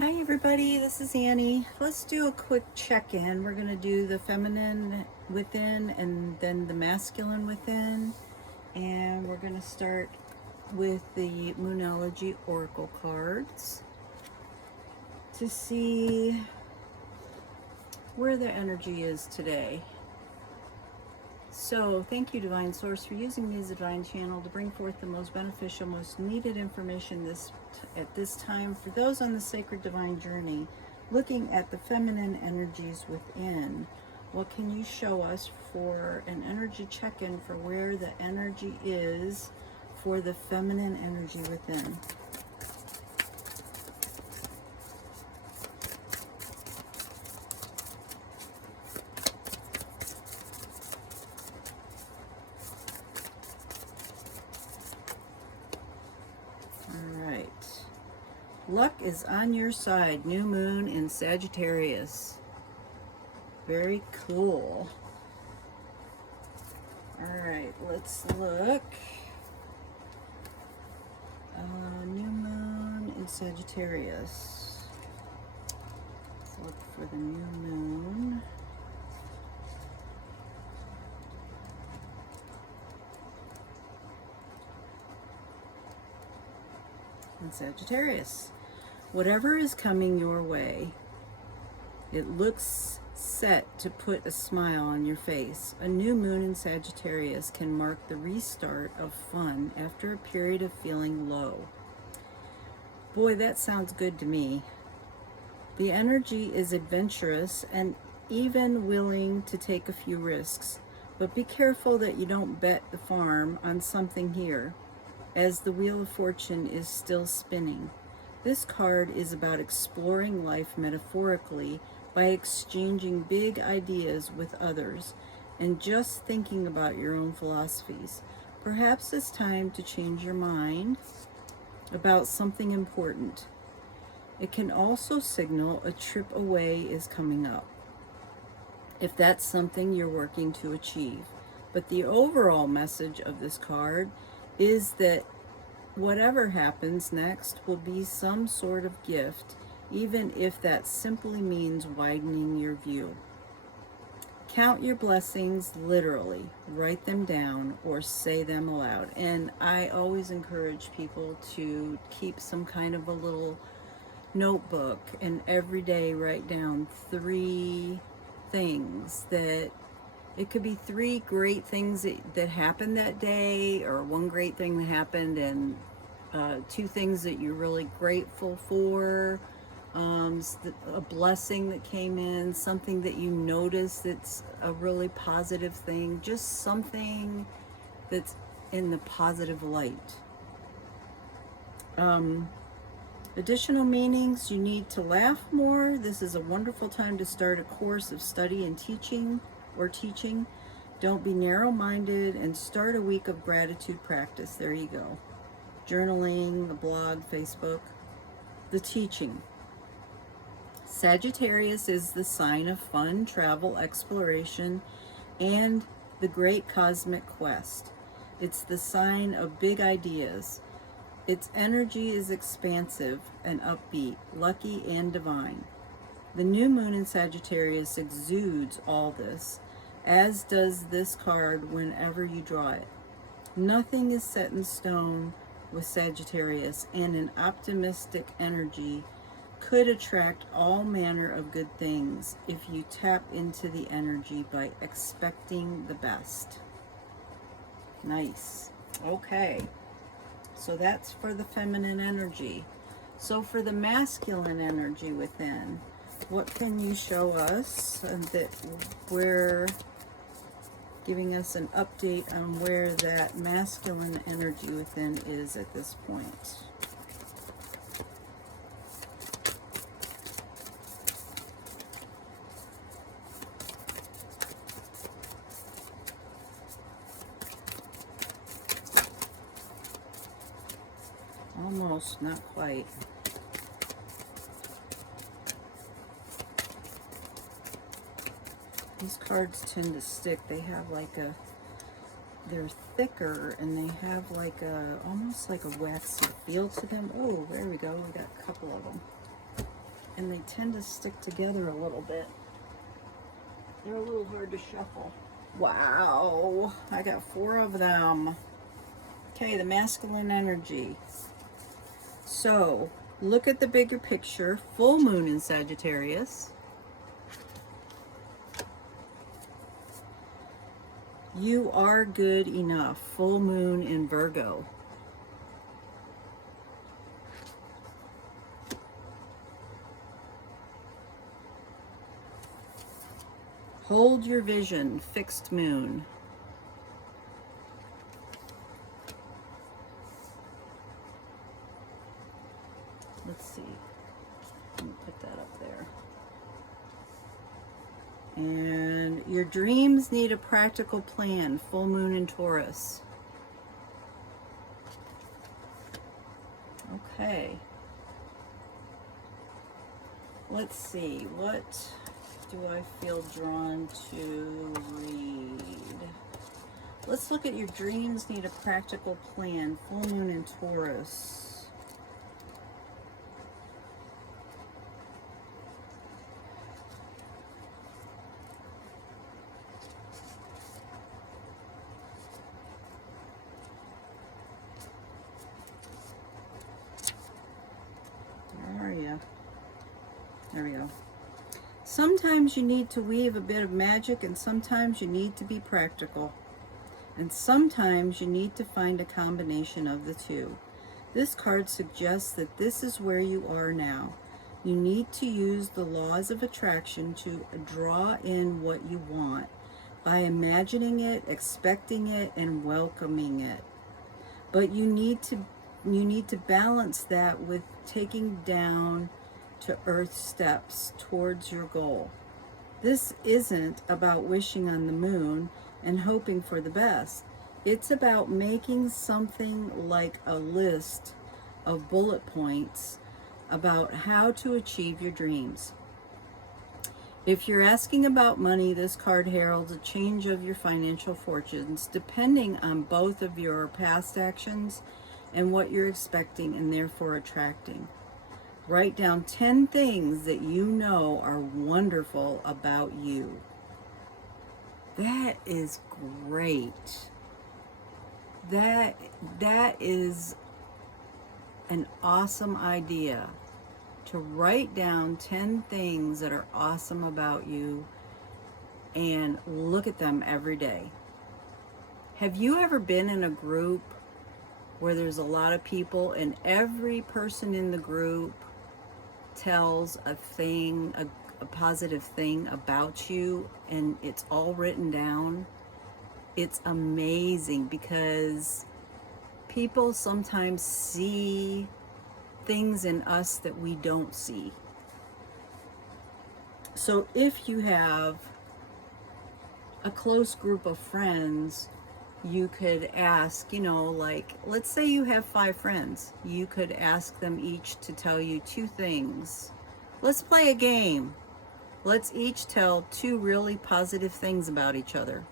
Hi everybody, this is Annie. Let's do a quick check-in. We're going to do the feminine within and then the masculine within. And we're going to start with the Moonology Oracle cards to see where the energy is today. So thank you, Divine Source, for using me as a divine channel to bring forth the most beneficial, most needed information at this time for those on the sacred divine journey, looking at the feminine energies within. What can you show us for an energy check-in for where the energy is for the feminine energy within? Luck is on your side. New moon in Sagittarius. Very cool. Alright, let's look. New moon in Sagittarius. Let's look for the new moon. In Sagittarius. Whatever is coming your way, it looks set to put a smile on your face. A new moon in Sagittarius can mark the restart of fun after a period of feeling low. Boy, that sounds good to me. The energy is adventurous and even willing to take a few risks, but be careful that you don't bet the farm on something here, as the Wheel of Fortune is still spinning. This card is about exploring life metaphorically by exchanging big ideas with others and just thinking about your own philosophies. Perhaps it's time to change your mind about something important. It can also signal a trip away is coming up, if that's something you're working to achieve. But the overall message of this card is that whatever happens next will be some sort of gift, even if that simply means widening your view. Count your blessings literally. Write them down or say them aloud. And I always encourage people to keep some kind of a little notebook and every day write down 3 things that it could be 3 great things that happened that day, or 1 great thing that happened, and 2 things that you're really grateful for, a blessing that came in, something that you noticed that's a really positive thing, just something that's in the positive light. Additional meanings: you need to laugh more. This is a wonderful time to start a course of study and teaching. Don't be narrow-minded and start a week of gratitude practice. There you go. Journaling, the blog, Facebook. The teaching. Sagittarius is the sign of fun, travel, exploration, and the great cosmic quest. It's the sign of big ideas. Its energy is expansive and upbeat, lucky and divine. The new moon in Sagittarius exudes all this, as does this card whenever you draw it. Nothing is set in stone with Sagittarius, and an optimistic energy could attract all manner of good things if you tap into the energy by expecting the best. Nice. Okay. So that's for the feminine energy. So for the masculine energy within, what can you show us? And that we're giving us an update on where that masculine energy within is at this point. Almost, not quite. These cards tend to stick. They have like a, they're thicker and they have like a, almost like a waxy feel to them. Oh, there we go. We got a couple of them. and they tend to stick together a little bit. They're a little hard to shuffle. Wow, I got 4 of them. Okay, the masculine energy. So, look at the bigger picture. Full moon in Sagittarius. You are good enough. Full moon in Virgo. Hold your vision. Fixed moon. Let's see. Let me put that up there. And your dreams need a practical plan. Full moon in Taurus. Okay. Let's see. What do I feel drawn to read? Let's look at your dreams need a practical plan. Full moon in Taurus. There we go. Sometimes you need to weave a bit of magic, and sometimes you need to be practical. And sometimes you need to find a combination of the two. This card suggests that this is where you are now. You need to use the laws of attraction to draw in what you want by imagining it, expecting it, and welcoming it. But you need to balance that with taking down to earth steps towards your goal. This isn't about wishing on the moon and hoping for the best. It's about making something like a list of bullet points about how to achieve your dreams. If you're asking about money, this card heralds a change of your financial fortunes depending on both of your past actions and what you're expecting and therefore attracting. Write down 10 things that you know are wonderful about you. That is great. That is an awesome idea, to write down 10 things that are awesome about you and look at them every day. Have you ever been in a group where there's a lot of people and every person in the group tells a thing, a positive thing about you, and it's all written down? It's amazing because people sometimes see things in us that we don't see. So if you have a close group of friends, you could ask, like, let's say you have 5 friends. You could ask them each to tell you 2 things. Let's play a game. Let's each tell 2 really positive things about each other.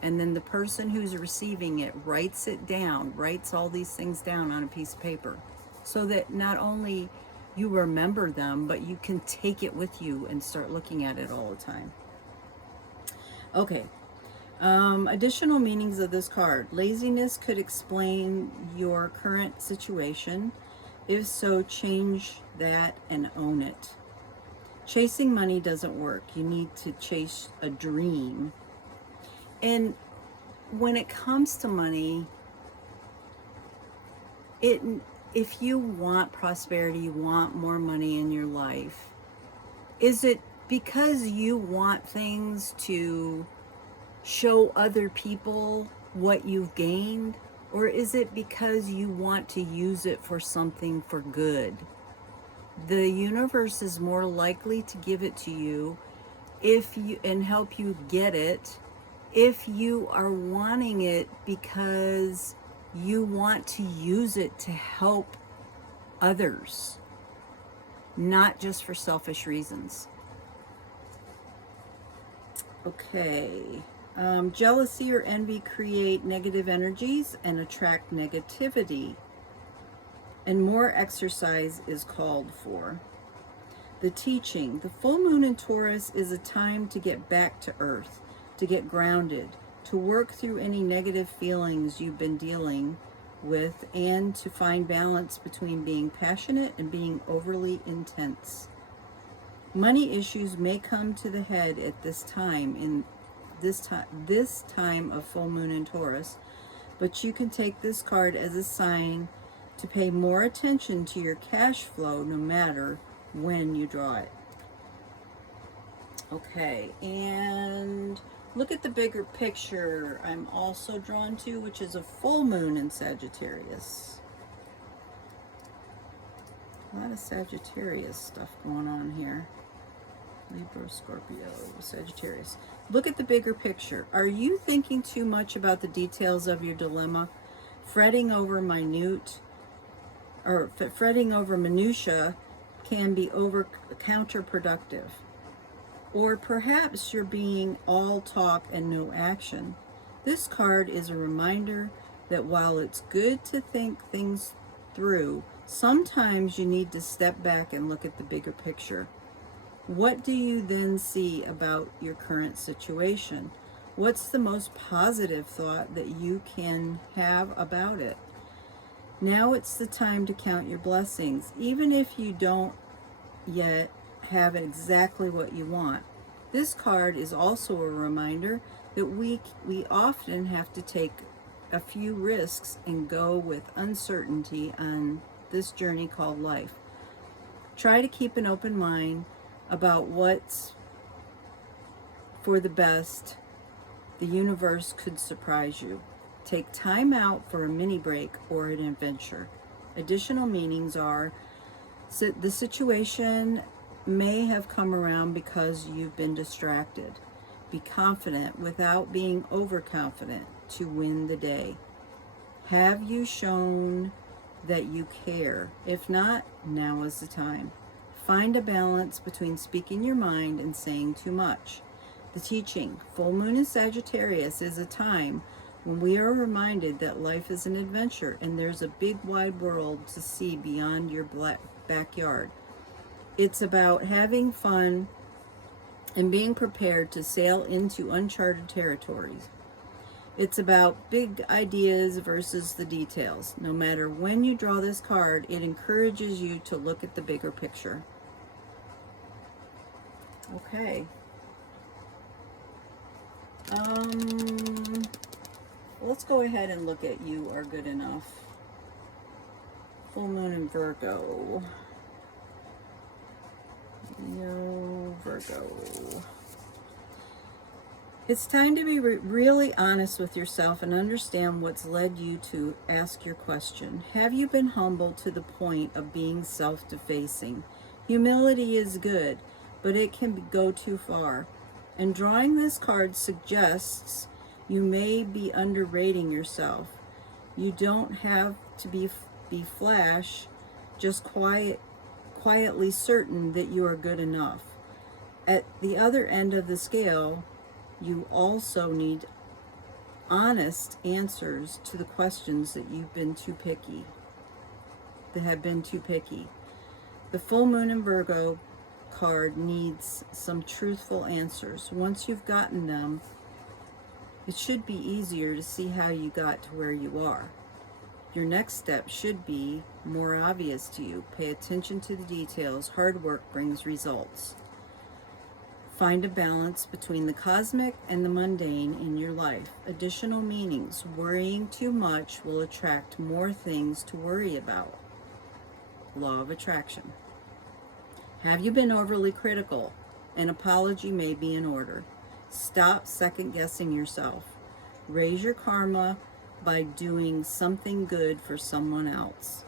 And then the person who's receiving it writes it down, writes all these things down on a piece of paper, so that not only you remember them, but you can take it with you and start looking at it all the time. Okay. Additional meanings of this card. Laziness could explain your current situation. If so, change that and own it. Chasing money doesn't work. You need to chase a dream. And when it comes to money, if you want prosperity, you want more money in your life, is it because you want things to show other people what you've gained, or is it because you want to use it for something for good? The universe is more likely to give it to you and help you get it if you are wanting it because you want to use it to help others, not just for selfish reasons. Okay. Jealousy or envy create negative energies and attract negativity, and more exercise is called for. The teaching. The full moon in Taurus is a time to get back to earth, to get grounded, to work through any negative feelings you've been dealing with, and to find balance between being passionate and being overly intense. Money issues may come to the head at this time, in this time of full moon in Taurus, but you can take this card as a sign to pay more attention to your cash flow no matter when you draw it. Okay, and look at the bigger picture I'm also drawn to, which is a full moon in Sagittarius. A lot of Sagittarius stuff going on here. Libra, Scorpio, Sagittarius. Look at the bigger picture. Are you thinking too much about the details of your dilemma? Fretting over minutia can be counterproductive. Or perhaps you're being all talk and no action. This card is a reminder that while it's good to think things through, sometimes you need to step back and look at the bigger picture. What do you then see about your current situation? What's the most positive thought that you can have about it? Now it's the time to count your blessings, even if you don't yet have exactly what you want. This card is also a reminder that we often have to take a few risks and go with uncertainty on this journey called life. Try to keep an open mind about what's for the best. The universe could surprise you. Take time out for a mini break or an adventure. Additional meanings are the situation may have come around because you've been distracted. Be confident without being overconfident to win the day. Have you shown that you care? If not, now is the time. Find a balance between speaking your mind and saying too much. The teaching. Full moon in Sagittarius is a time when we are reminded that life is an adventure and there's a big wide world to see beyond your backyard. It's about having fun and being prepared to sail into uncharted territories. It's about big ideas versus the details. No matter when you draw this card, it encourages you to look at the bigger picture. Okay. Let's go ahead and look at You Are Good Enough. Full moon in Virgo. Virgo. It's time to be really honest with yourself and understand what's led you to ask your question. Have you been humbled to the point of being self-defacing? Humility is good, but it can go too far. And drawing this card suggests you may be underrating yourself. You don't have to be flash, just quietly certain that you are good enough. At the other end of the scale, you also need honest answers to the questions that have been too picky. The full moon in Virgo card needs some truthful answers. Once you've gotten them, it should be easier to see how you got to where you are. Your next step should be more obvious to you. Pay attention to the details. Hard work brings results. Find a balance between the cosmic and the mundane in your life. Additional meanings. Worrying too much will attract more things to worry about. Law of attraction. Have you been overly critical? An apology may be in order. Stop second-guessing yourself. Raise your karma by doing something good for someone else.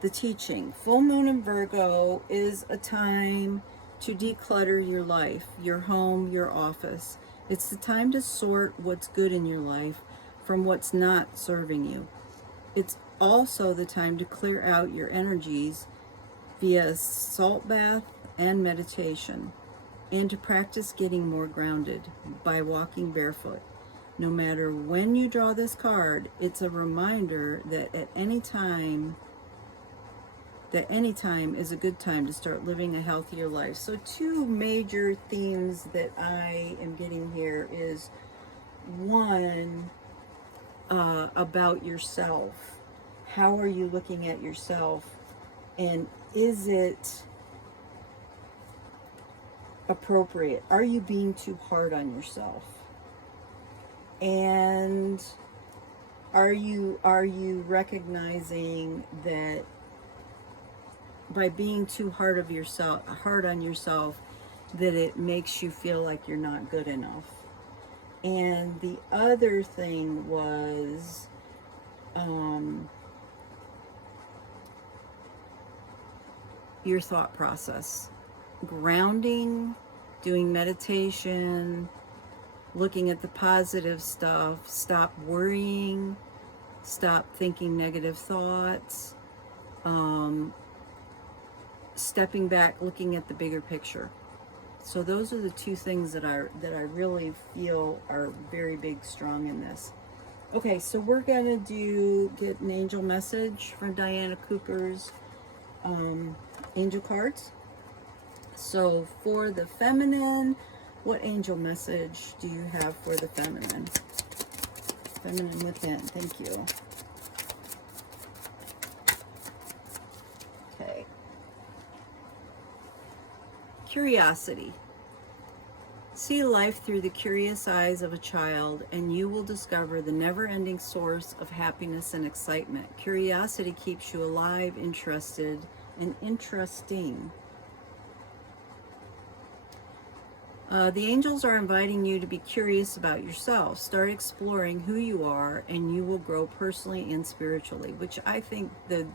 The teaching. Full moon in Virgo is a time to declutter your life, your home, your office. It's the time to sort what's good in your life from what's not serving you. It's also the time to clear out your energies via salt bath and meditation, and to practice getting more grounded by walking barefoot. No matter when you draw this card, it's a reminder that at any time that any time is a good time to start living a healthier life. So two major themes that I am getting here is one, about yourself. How are you looking at yourself? And is it appropriate? Are you being too hard on yourself? And are you recognizing that by being too hard on yourself, that it makes you feel like you're not good enough? And the other thing was, your thought process. Grounding, doing meditation, looking at the positive stuff, stop worrying, stop thinking negative thoughts, stepping back, looking at the bigger picture. So those are the two things that I really feel are very big, strong in this. Okay, so we're gonna get an angel message from Diana Cooper's angel cards. So for the feminine, what angel message do you have for the feminine? Feminine within, thank you. Okay. Curiosity. See life through the curious eyes of a child, and you will discover the never-ending source of happiness and excitement. Curiosity keeps you alive, interested, and interesting. The angels are inviting you to be curious about yourself. Start exploring who you are, and you will grow personally and spiritually, which I think the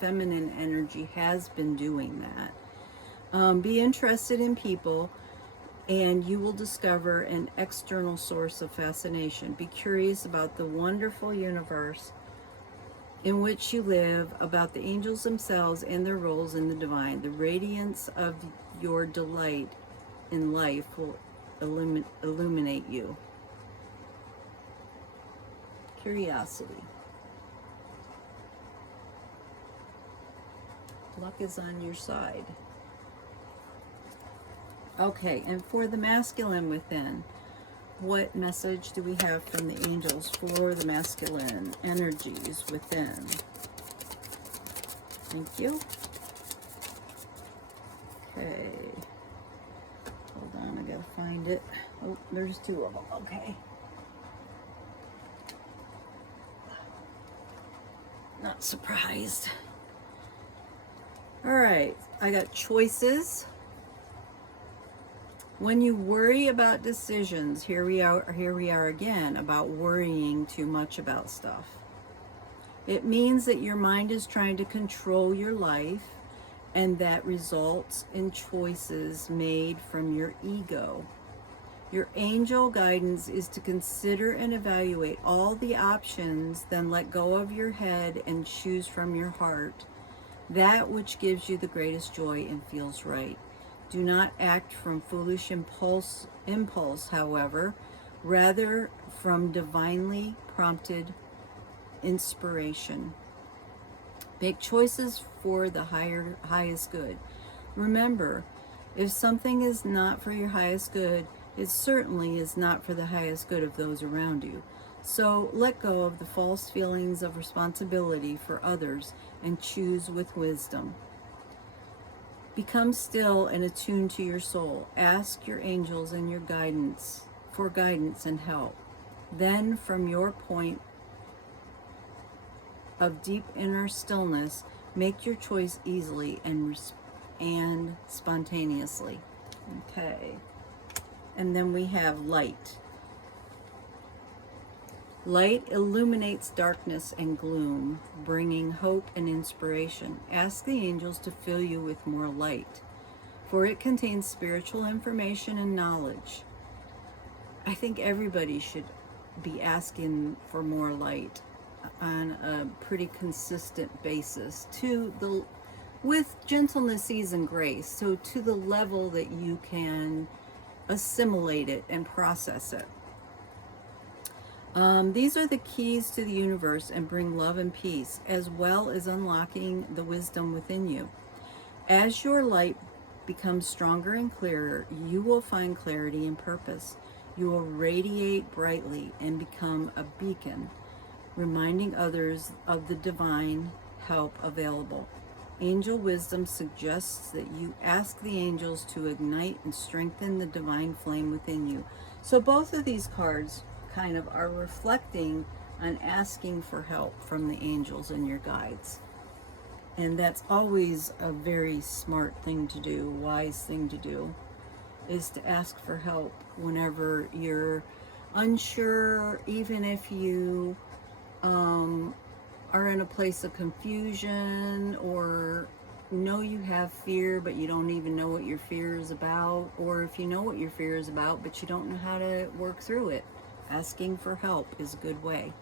feminine energy has been doing that. Be interested in people, and you will discover an external source of fascination. Be curious about the wonderful universe in which you live, about the angels themselves and their roles in the divine. The radiance of your delight in life will illuminate you. Curiosity. Luck is on your side. Okay, and for the masculine within, what message do we have from the angels for the masculine energies within? Thank you. Okay. Hold on, I gotta find it. Oh, there's two of them. Okay. Not surprised. All right, I got choices. When you worry about decisions, here we are again about worrying too much about stuff. It means that your mind is trying to control your life, and that results in choices made from your ego. Your angel guidance is to consider and evaluate all the options, then let go of your head and choose from your heart that which gives you the greatest joy and feels right. Do not act from foolish impulse, however, rather from divinely prompted inspiration. Make choices for the highest good. Remember, if something is not for your highest good, it certainly is not for the highest good of those around you. So let go of the false feelings of responsibility for others and choose with wisdom. Become still and attuned to your soul. Ask your angels and your guidance for guidance and help. Then, from your point of deep inner stillness, make your choice easily and spontaneously. Okay. And then we have light. Light illuminates darkness and gloom, bringing hope and inspiration. Ask the angels to fill you with more light, for it contains spiritual information and knowledge. I think everybody should be asking for more light on a pretty consistent basis, with gentleness, ease, and grace, so to the level that you can assimilate it and process it. These are the keys to the universe and bring love and peace, as well as unlocking the wisdom within you. As your light becomes stronger and clearer, you will find clarity and purpose. You will radiate brightly and become a beacon, reminding others of the divine help available. Angel wisdom suggests that you ask the angels to ignite and strengthen the divine flame within you. So both of these cards kind of are reflecting on asking for help from the angels and your guides. And that's always a very smart thing to do, wise thing to do, is to ask for help whenever you're unsure, even if you are in a place of confusion, or know you have fear but you don't even know what your fear is about, or if you know what your fear is about but you don't know how to work through it. Asking for help is a good way.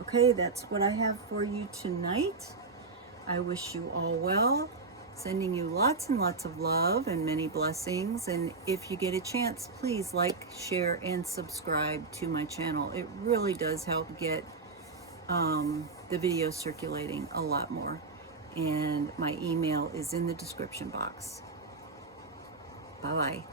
Okay, that's what I have for you tonight. I wish you all well, sending you lots and lots of love and many blessings. And if you get a chance, please like, share, and subscribe to my channel. It really does help get the video circulating a lot more. And my email is in the description box. Bye-bye.